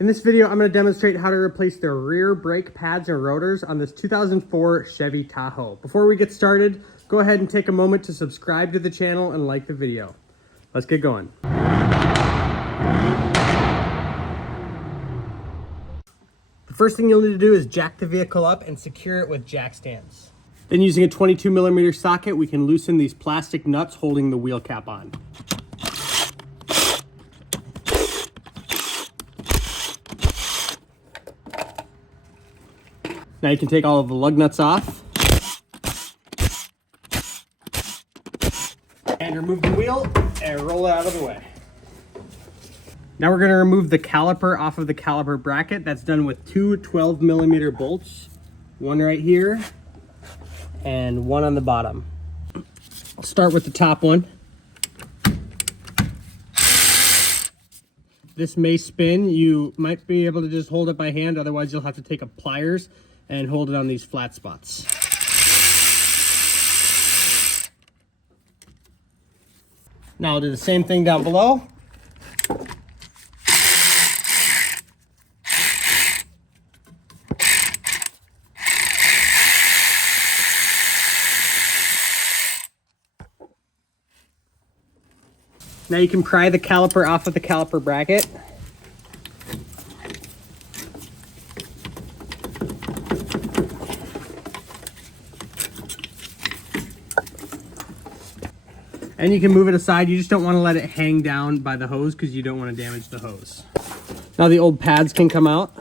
In this video, I'm going to demonstrate how to replace the rear brake pads and rotors on this 2004 Chevy Tahoe. Before we get started, go ahead and take a moment to subscribe to the channel and like the video. Let's get going. The first thing you'll need to do is jack the vehicle up and secure it with jack stands. Then using a 22mm socket, we can loosen these plastic nuts holding the wheel cap on. Now you can take all of the lug nuts off and remove the wheel and roll it out of the way. Now we're going to remove the caliper off of the caliper bracket. That's done with two 12mm bolts, one right here and one on the bottom. I'll start with the top one. This may spin. You might be able to just hold it by hand, otherwise you'll have to take a pliers and hold it on these flat spots. Now I'll do the same thing down below. Now you can pry the caliper off of the caliper bracket. And you can move it aside. You just don't want to let it hang down by the hose because you don't want to damage the hose. Now the old pads can come out.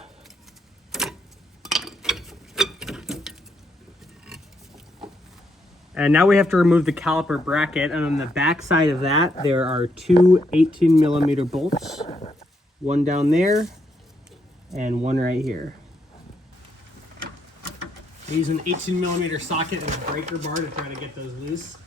And now we have to remove the caliper bracket, and on the back side of that there are two 18mm bolts, one down there and one right here. I use an 18mm socket and a breaker bar to try to get those loose.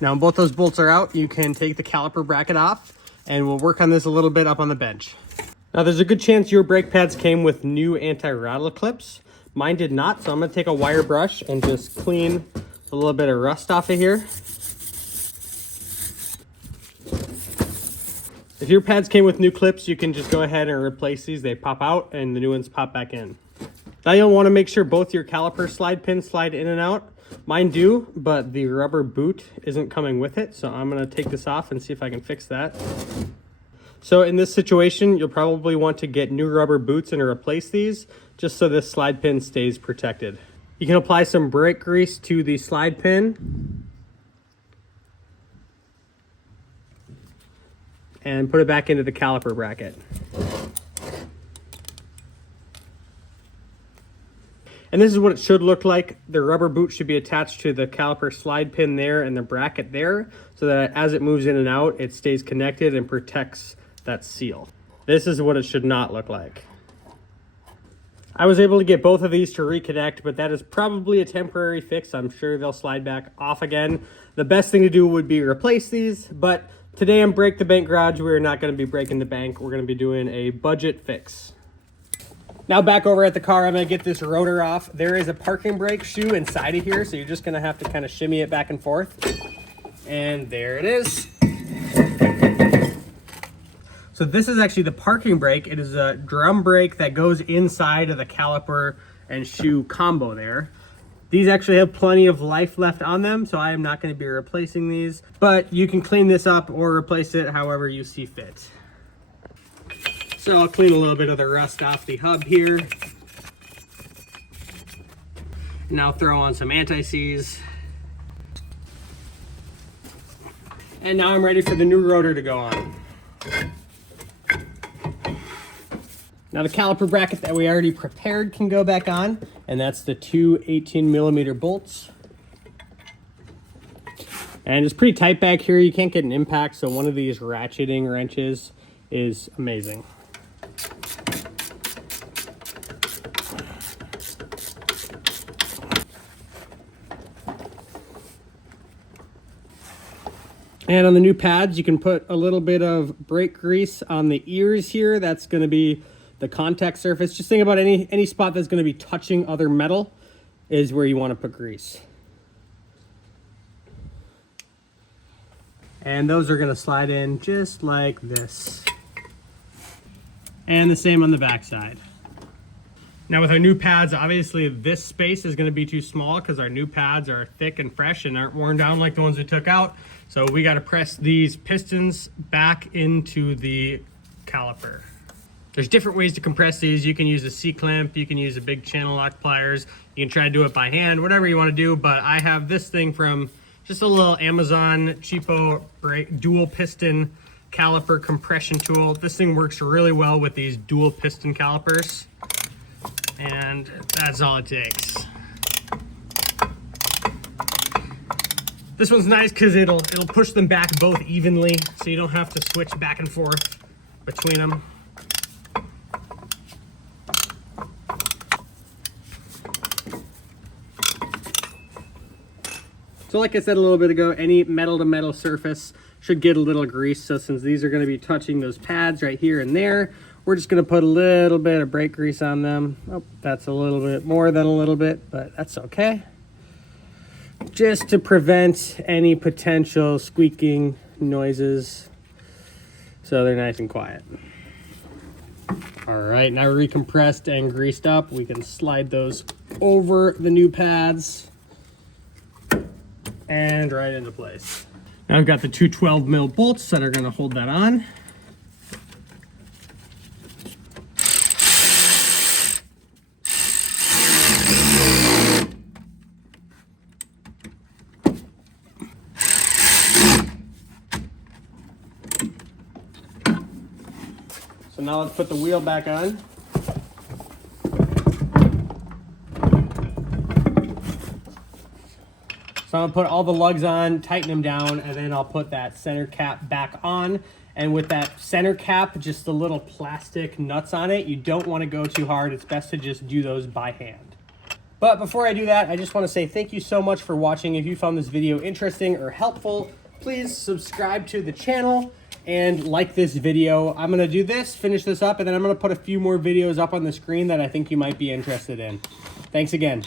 Now when both those bolts are out, you can take the caliper bracket off, and we'll work on this a little bit up on the bench. Now there's a good chance your brake pads came with new anti-rattle clips. Mine did not, so I'm going to take a wire brush and just clean a little bit of rust off of here. If your pads came with new clips, you can just go ahead and replace these. They pop out and the new ones pop back in. Now you'll want to make sure both your caliper slide pins slide in and out. Mine do, but the rubber boot isn't coming with it, so I'm going to take this off and see if I can fix that. So in this situation, you'll probably want to get new rubber boots and replace these, just so this slide pin stays protected. You can apply some brake grease to the slide pin and put it back into the caliper bracket. And this is what it should look like. The rubber boot should be attached to the caliper slide pin there and the bracket there, so that as it moves in and out, it stays connected and protects that seal. This is what it should not look like. I was able to get both of these to reconnect, but that is probably a temporary fix. I'm sure they'll slide back off again. The best thing to do would be replace these, but today on Break the Bank Garage, we're not going to be breaking the bank. We're going to be doing a budget fix. Now back over at the car, I'm going to get this rotor off. There is a parking brake shoe inside of here, so you're just going to have to kind of shimmy it back and forth. And there it is. So this is actually the parking brake. It is a drum brake that goes inside of the caliper and shoe combo there. These actually have plenty of life left on them, so I am not going to be replacing these. But you can clean this up or replace it however you see fit. So I'll clean a little bit of the rust off the hub here. Now throw on some anti-seize. And now I'm ready for the new rotor to go on. Now the caliper bracket that we already prepared can go back on, and that's the two 18mm bolts. And it's pretty tight back here. You can't get an impact, so one of these ratcheting wrenches is amazing. And on the new pads, you can put a little bit of brake grease on the ears here. That's going to be the contact surface. Just think about any spot that's going to be touching other metal is where you want to put grease. And those are going to slide in just like this. And the same on the back side. Now with our new pads, obviously this space is going to be too small because our new pads are thick and fresh and aren't worn down like the ones we took out. So we got to press these pistons back into the caliper. There's different ways to compress these. You can use a C-clamp, you can use a big channel lock pliers, you can try to do it by hand, whatever you want to do, but I have this thing from just a little Amazon cheapo dual piston caliper compression tool. This thing works really well with these dual piston calipers. And that's all it takes. This one's nice because it'll push them back both evenly, so you don't have to switch back and forth between them. So like I said a little bit ago, any metal to metal surface should get a little grease. So since these are going to be touching those pads right here and there, we're just going to put a little bit of brake grease on them. Oh, that's a little bit more than a little bit, but that's okay. Just to prevent any potential squeaking noises, so they're nice and quiet. All right, now we're recompressed and greased up. We can slide those over the new pads and right into place. Now I've got the two 12 mm bolts that are going to hold that on. So now let's put the wheel back on. So I'm gonna put all the lugs on, tighten them down, and then I'll put that center cap back on. And with that center cap, just the little plastic nuts on it, you don't wanna go too hard. It's best to just do those by hand. But before I do that, I just wanna say thank you so much for watching. If you found this video interesting or helpful, please subscribe to the channel and like this video. I'm gonna do this, finish this up, and then I'm gonna put a few more videos up on the screen that I think you might be interested in. Thanks again.